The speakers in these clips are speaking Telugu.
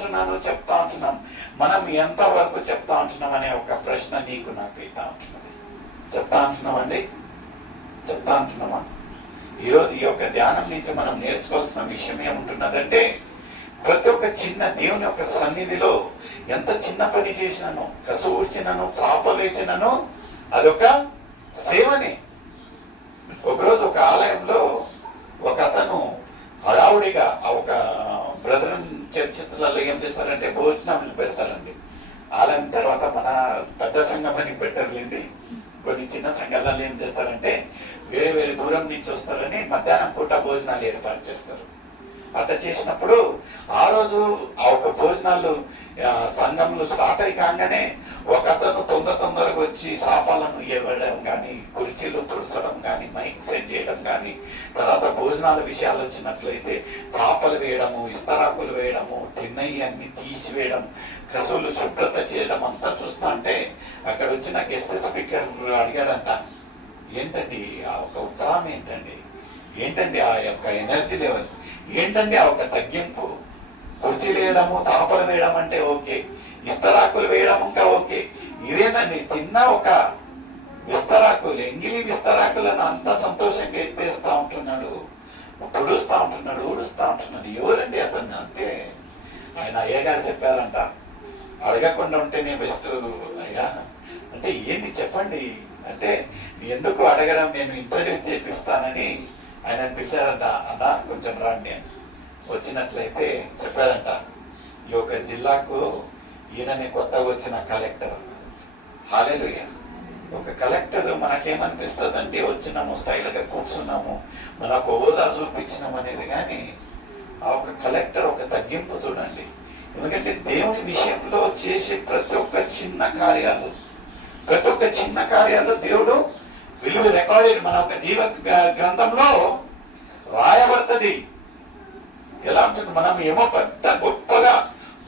చెప్తా ఉంటున్నాం. మనం ఎంతవరకు చెప్తా ఉంటున్నాం అనే ఒక ప్రశ్న నీకు నాకు ఇస్తా ఉంటున్నది. చెప్తా ఉంటున్నామండి, చెప్తా ఉంటున్నామా? ఈరోజు ఈ యొక్క ధ్యానం నుంచి మనం నేర్చుకోవాల్సిన విషయం ఏముంటున్నదంటే, ప్రతి ఒక్క చిన్న దేవుని యొక్క సన్నిధిలో ఎంత చిన్న పని చేసినాను, కసు ఊడ్చినను, చాపలేచినను అదొక సేవనే. ఒకరోజు ఒక ఆలయంలో ఒక అతను హడావుడిగా ఒక బ్రదరన్ చర్చెస్లలో ఏం చేస్తారంటే భోజనాలు పెడతారండి. ఆలయం తర్వాత మన పెద్ద సంఘం అని పెట్టరులేండి, కొన్ని చిన్న సంఘాలలో ఏం చేస్తారంటే వేరే వేరే దూరం నుంచి వస్తారని మధ్యాహ్నం పూట భోజనాలు ఏర్పాటు చేస్తారు. అట్లా చేసినప్పుడు ఆ రోజు ఆ ఒక భోజనాలు సంఘంలో స్టార్ట్ అయి కాగానే ఒక అతను తొందరగా వచ్చి శాపాలను ఇవ్వడం కానీ, కుర్చీలు తుడసడం కానీ, మైక్ సెట్ చేయడం కానీ, తర్వాత భోజనాల విషయాలు వచ్చినట్లయితే చాపలు వేయడము, ఇస్తరాకులు వేయడము, తిన్నయి అన్ని తీసివేయడం, కసువులు శుభ్రత చేయడం అంతా చూస్తా అంటే అక్కడ వచ్చిన గెస్ట్ స్పీకర్ అడిగాడంట, ఏంటండి ఆ ఒక ఉత్సాహం ఏంటండి ఆ యొక్క ఎనర్జీ లెవెల్ ఏంటండి, ఆ ఒక తగ్గింపు? కుర్చీలు వేయడము, చాపలు వేయడం అంటే ఓకే, విస్తరాకులు వేయడం ఇంకా ఓకే, ఇదేనండి తిన్న ఒక విస్తరాకులు, ఎంగిలి విస్తరాకులను అంత సంతోషంగా ఎత్తేస్తా ఉంటున్నాడు, తుడుస్తా ఉంటున్నాడు, ఊడుస్తా ఉంటున్నాడు. ఎవరండి అతను అంటే ఆయన అయ్యగారు చెప్పారంట. అడగకుండా ఉంటేనే బెస్ట్ అయ్యా అంటే ఏంది చెప్పండి అంటే, ఎందుకు అడగడం, నేను ఇంట్రడ్యూస్ చేపిస్తానని ఆయన పిలిచారంట. అన్నా కొంచెం రాండి అని వచ్చినట్లయితే చెప్పారంట, ఈ యొక్క జిల్లాకు ఈయనని కొత్తగా వచ్చిన కలెక్టర్. హల్లెలూయా. ఒక కలెక్టర్ మనకేమనిపిస్తుంది అంటే, వచ్చినాము స్టైల్గా కూర్చున్నాము, మనకు హోదా చూపించినాం అనేది. కానీ ఆ ఒక కలెక్టర్ ఒక తగ్గింపు చూడండి. ఎందుకంటే దేవుని విషయంలో చేసే ప్రతి ఒక్క చిన్న కార్యాలు దేవుడు విలువ రికార్డెడ్ మన ఒక జీవ గ్రంథంలో రాయబడుతుంది. ఎలా ఉంటుంది, మనం ఏమో పెద్ద గొప్పగా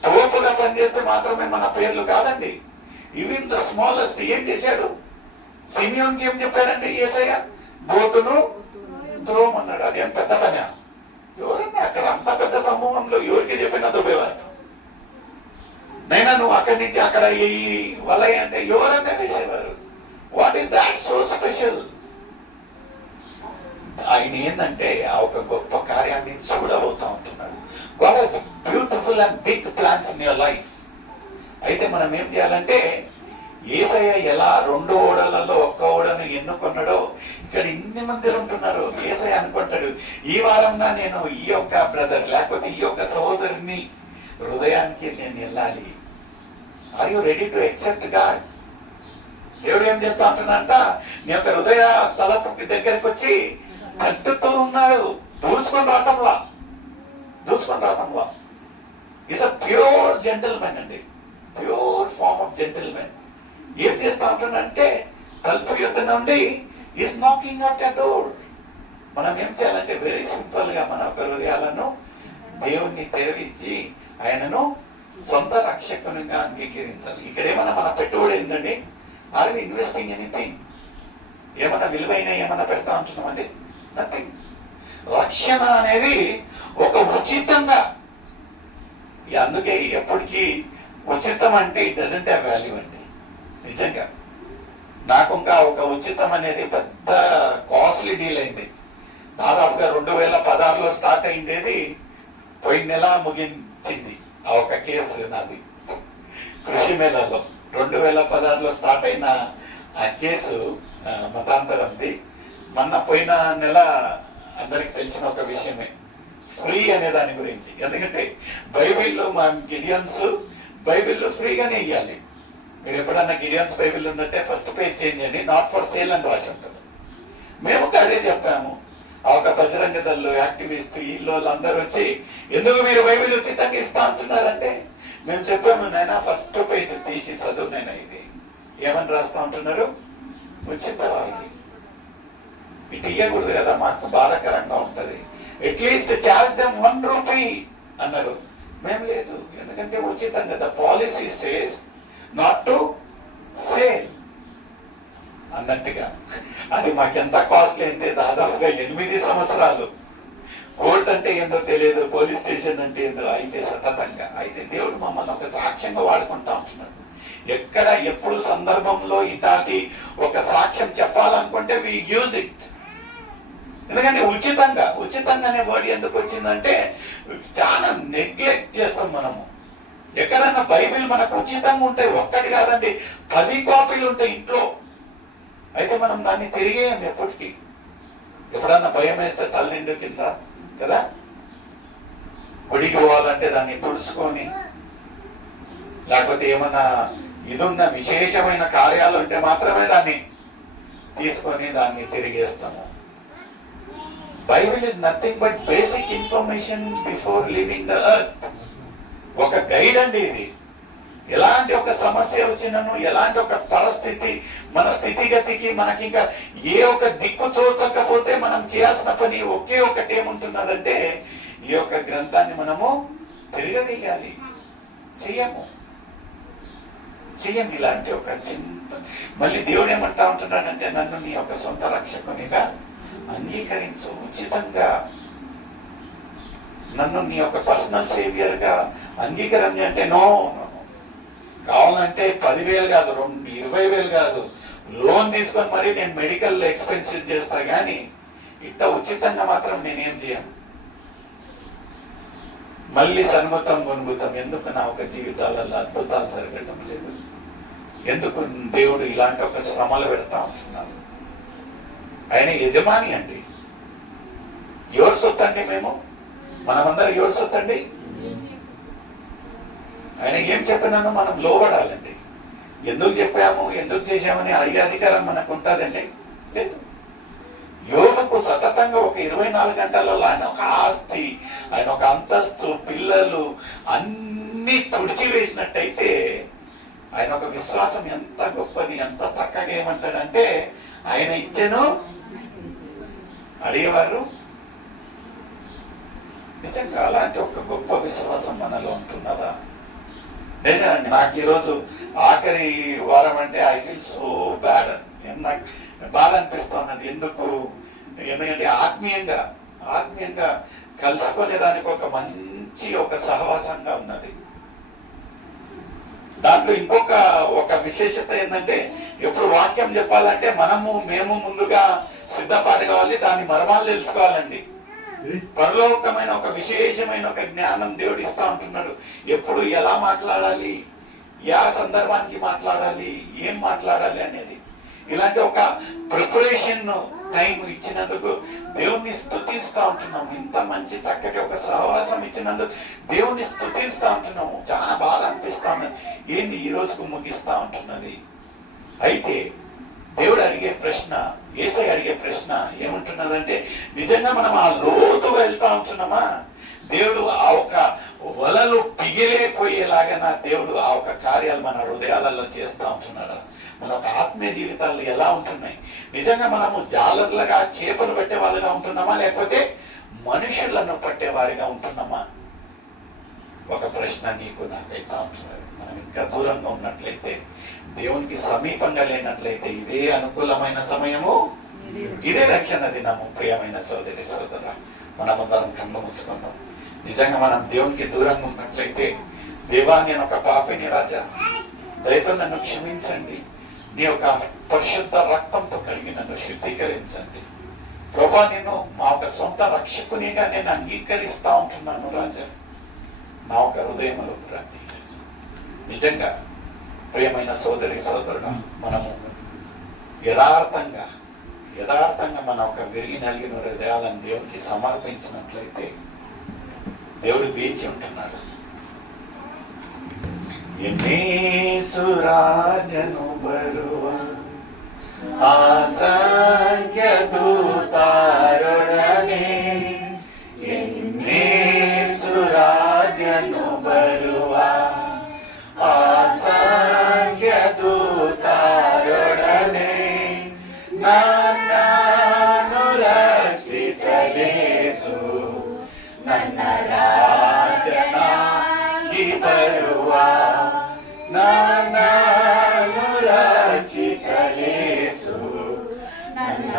తోపుగా పనిచేస్తే మాత్రమే మన పేర్లు కాదండి. ఈవెన్ ద స్మాలెస్ట్ ఏం చేశాడు? సిమియోన్కి ఏం చెప్పాడండి యేసయ్య? బోటును త్రోమన్నాడు. అదేం పెద్ద పని? ఎవరన్నా అక్కడ అంత పెద్ద సమూహంలో ఎవరికి చెప్పినా దుబ్బేవారు. నైనా నువ్వు అక్కడి నుంచి అక్కడ ఈ వలయ అంటే ఎవరన్నా వేసేవారు. What is that so special? ఆయన ఏంటంటే ఆ ఒక గొప్ప కార్యాన్ని చూడబోతా ఉంటున్నాడు. God has beautiful and big plans in your life. అయితే మనం ఏం చేయాలంటే, యేసయ్య ఎలా 2 ఓడలలో 1 ఓడను ఎన్నుకున్నాడో ఇక్కడ ఇన్ని మంది ఉంటున్నారు. యేసయ్య అనుకుంటాడు, ఈ వారంలో నేను ఈ యొక్క బ్రదర్ లేకపోతే ఈ యొక్క సహోదరుని హృదయానికి నేను వెళ్ళాలి. Are you ready to accept God? దేవుడు ఏం చేస్తా ఉంటున్నాడంట, నీ యొక్క హృదయ తలపుకి దగ్గరికి వచ్చి తట్టుతూ ఉన్నాడు. దూసుకొని రావటంలా ఈజ్ అ ప్యూర్ జెంటిల్మెన్ అండి, ప్యూర్ ఫార్మ్ ఆఫ్ జెంటిల్మెన్. ఏం చేస్తా ఉంటున్నాడంటే, తలుపు యొద్ద నుండి is knocking at a door. మనం ఏం చేయాలంటే వెరీ సింపుల్ గా మన ఒక హృదయాలను దేవుణ్ణి తెరవించి ఆయనను సొంత రక్షకునిగా అంగీకరించాలి. ఇక్కడ ఏమన్నా మన పెట్టుబడి ఏంటండి? Are we investing anything? ఏమన్నా విలువైన ఏమన్నా పెడతా ఉంటున్నామండి? నథింగ్. రక్షణ అనేది ఒక ఉచితంగా, అందుకే ఎప్పటికీ ఉచితం అంటే ఇట్ డజంట్ హ్యావ్ వాల్యూ అండి. నిజంగా నాకు ఇంకా ఒక ఉచితం అనేది పెద్ద కాస్ట్లీ డీల్ అయింది. దాదాపుగా 2016లో స్టార్ట్ అయిండేది, పోయిన నెల ముగించింది ఆ ఒక కేసు నాది కృషి మేళలో. 2016లో స్టార్ట్ అయిన ఆ కేసు మతాంతరంది. మొన్న పోయిన నెల అందరికి తెలిసిన ఒక విషయమే, ఫ్రీ అనే దాని గురించి. ఎందుకంటే బైబిల్లో మా గిడియన్స్ బైబిల్లో ఫ్రీగానే ఇవ్వాలి. మీరు ఎప్పుడన్నా గిడియన్స్ బైబిల్ ఉన్నట్టే ఫస్ట్ పేజ్ చేంజ్ చేయండి, నాట్ ఫర్ సేల్ అని రాసి ఉంటుంది. మేము అదే చెప్పాము. ఆ ఒక బజరంగ దళ్ళు, యాక్టివిస్ట్, వీళ్ళు అందరూ వచ్చి ఎందుకు మీరు బైబిల్ ఉచితంగా ఇస్తా అంటున్నారంటే, మేము చెప్పాము, నైనా ఫస్ట్ పేజ్ తీసి చదువు నైనా, ఇది ఏమని రాస్తా ఉంటున్నారు, ఉచితవాళ్ళకి ఇటు ఇవ్వకూడదు కదా, మాకు బాధాకరంగా ఉంటది. అట్లీస్ట్ చార్జ్ దెమ్ 1 రూపీ అన్నారు. మేము లేదు, ఎందుకంటే ఉచితం కదా. Policy says not to sale అన్నట్టుగా. అది మాకెంత కాస్ట్లీ అయితే దాదాపుగా 8 సంవత్సరాలు కోర్టు అంటే ఏందో తెలియదు, పోలీస్ స్టేషన్ అంటే ఏందో అయితే సతతంగా అయితే దేవుడు మమ్మల్ని ఒక సాక్ష్యంగా వాడుకుంటా ఉంటున్నాడు. ఎక్కడ ఎప్పుడు సందర్భంలో ఇట్లాంటి ఒక సాక్ష్యం చెప్పాలనుకుంటే వి యూజ్ ఇట్. ఎందుకంటే ఉచితంగా అనే వర్డ్ ఎందుకు వచ్చిందంటే చాలా నెగ్లెక్ట్ చేస్తాం మనము. ఎక్కడన్నా బైబిల్ మనకు ఉచితంగా ఉంటాయి, ఒక్కటి కాదండి 10 కాపీలు ఉంటాయి ఇంట్లో. అయితే మనం దాన్ని తిరిగేయం ఎప్పటికీ. ఎప్పుడన్నా భయం వేస్తే తల్లిండు కింద కదా, గుడికి పోవాలంటే దాన్ని తుడుచుకొని, లేకపోతే ఏమన్నా ఇదున్న విశేషమైన కార్యాలు ఉంటే మాత్రమే దాన్ని తీసుకొని దాన్ని తిరిగేస్తాము. Bible is nothing but basic information before living the earth. ఒక గైడ్ అండి ఇది. ఎలాంటి ఒక సమస్య వచ్చినను, ఎలాంటి ఒక పరిస్థితి, మన స్థితిగతికి మనకి ఇంకా ఏ ఒక దిక్కు తోచకపోతే మనం చేయాల్సిన పని ఒకే ఒకటి ఏముంటున్నదంటే ఈ యొక్క గ్రంథాన్ని మనము తిరగవేయాలి. చెయ్యం ఇలాంటి ఒక చిన్న. మళ్ళీ దేవుడు ఏమంటా ఉంటున్నాడంటే నన్ను నీ యొక్క సొంత రక్షకునిగా అంగీకరించు, ఉచితంగా నన్ను నీ యొక్క పర్సనల్ సేవియర్ గా అంగీకరణ అంటే నో, కావాలంటే 10,000 కాదు, 20,000 కాదు, లోన్ తీసుకొని మరి నేను మెడికల్ ఎక్స్పెన్సెస్ చేస్తా, కానీ ఇట్లా ఉచితంగా మాత్రం నేనేం చేయను. మళ్ళీ సన్మతం కొనుగుతాం. ఎందుకు నా ఒక జీవితాలలో అద్భుతాలు జరగటం లేదు? ఎందుకు దేవుడు ఇలాంటి ఒక శ్రమలు పెడతా ఉంటున్నాడు? ఆయన యజమాని అండి. ఎవరు సొత్తు అండి? మనమందరం ఎవరు సొత్తు అండి? ఆయన ఏం చెప్పినానో మనం లోబడాలండి. ఎందుకు చెప్పాము, ఎందుకు చేశామని అడిగే అధికారం మనకు ఉంటుందండి? లేదు. యోగుకు సతతంగా ఒక 24 గంటలలో ఆయన ఒక ఆస్తి, ఆయన ఒక అంతస్తు, పిల్లలు అన్ని తుడిచివేసినట్టయితే ఆయన ఒక విశ్వాసం ఎంత గొప్పది, ఎంత చక్కగా ఏమంటాడంటే ఆయన ఇచ్చెను అడిగేవారు. నిజంగా అలాంటి ఒక గొప్ప విశ్వాసం మనలో ఉంటున్నదా? నాకు ఈరోజు ఆఖరి వారం అంటే ఐ ఫీల్ సో బ్యాడ్. నాకు బాధ అనిపిస్తున్నది. ఎందుకంటే ఆత్మీయంగా కలుసుకునేదానికి ఒక మంచి ఒక సహవాసంగా ఉన్నది. దాంట్లో ఒక విశేషత ఏంటంటే ఎప్పుడు వాక్యం చెప్పాలంటే మేము ముందుగా సిద్ధపాటు కావాలి, దాని మర్మాలు తెలుసుకోవాలండి. పరలోకమైన ఒక విశేషమైన ఒక జ్ఞానం దేవుడు ఇస్తా ఉంటున్నాడు. ఎప్పుడు ఎలా మాట్లాడాలి, యా సందర్భానికి మాట్లాడాలి, ఏం మాట్లాడాలి అనేది. ఇలాంటి ఒక ప్రిపరేషన్ టైం ఇచ్చినందుకు దేవుణ్ణి స్తుతిస్తా ఉంటున్నాము. ఇంత మంచి చక్కటి ఒక సహవాసం ఇచ్చినందుకు దేవుణ్ణి స్తుతిస్తా ఉంటున్నాము. చాలా బాధ అనిపిస్తా ఉన్నది. ఏంది ఈ రోజుకు ముగిస్తా ఉంటున్నది? అయితే దేవుడు అడిగే ప్రశ్న, యేసయ్య అడిగే ప్రశ్న ఏముంటున్నదంటే నిజంగా మనం ఆ లోతుగా వెళ్తా ఉంటున్నామా? దేవుడు ఆ ఒక వలలు పిగిలేపోయేలాగా దేవుడు ఆ ఒక కార్యాలు మన హృదయాలలో చేస్తూ ఉంటున్నాడు. మన ఒక ఆత్మీయ జీవితాలు ఎలా ఉంటున్నాయి? నిజంగా మనము జాలర్లుగా చేపలు పట్టే వాళ్ళగా ఉంటున్నామా, లేకపోతే మనుషులను పట్టేవారిగా ఉంటున్నామా? ఒక ప్రశ్న నీకు నాకైతే ఉంటున్నది. మనం ఇంకా దూరంగా ఉన్నట్లయితే, దేవునికి సమీపంగా లేనట్లయితే ఇదే అనుకూలమైన సమయము, ఇదే రక్షణ దినము. ప్రియమైన సోదరి సోదర, మనమందరం కళ్ళు మూసుకున్నాం. నిజంగా మనం దేవునికి దూరంగా ఉన్నట్లయితే, దేవా నేను ఒక పాపిని రాజా, దయతో నన్ను క్షమించండి, నీ యొక్క పరిశుద్ధ రక్తంతో కలిగి నన్ను శుద్ధీకరించండి ప్రభా, నేను మా ఒక సొంత రక్షకునిగా నేను అంగీకరిస్తా ఉంటున్నాను రాజా, నా ఒక హృదయంలో రండి. నిజంగా ప్రియమైన సోదరి సోదరుడు, మనము యథార్థంగా మన ఒక విరిగి నలిగిన హృదయాలను దేవునికి సమర్పించినట్లయితే దేవుడు వేచి ఉంటున్నాడు. యేసురాజను బరువ అసంఖ్య దూతారుడనే, యేసురాజను బరువ అసంఖ్య దూతారుడనే, నన్ను రక్షిసయేసు ನನ್ನ ರಾಜನಾಗಿ ಬರುವ, ನನ್ನನ್ನು ರಕ್ಷಿಸಲೇಸು ನನ್ನ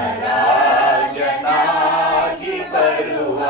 ರಾಜನಾಗಿ ಬರುವ.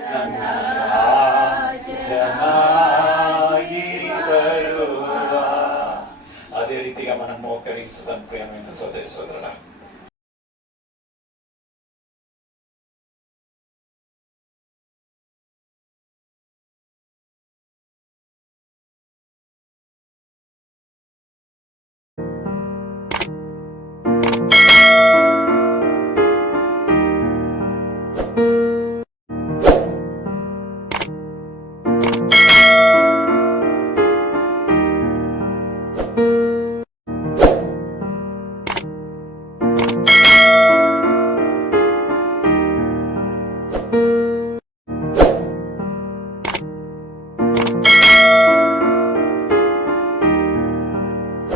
ನನ್ನ ರಾಜನಾಗಿರುವರುವ. ಅದೇ ರೀತಿగా మనం మోకరించుదాం ప్రియమైన సోదరి సోదరుడా.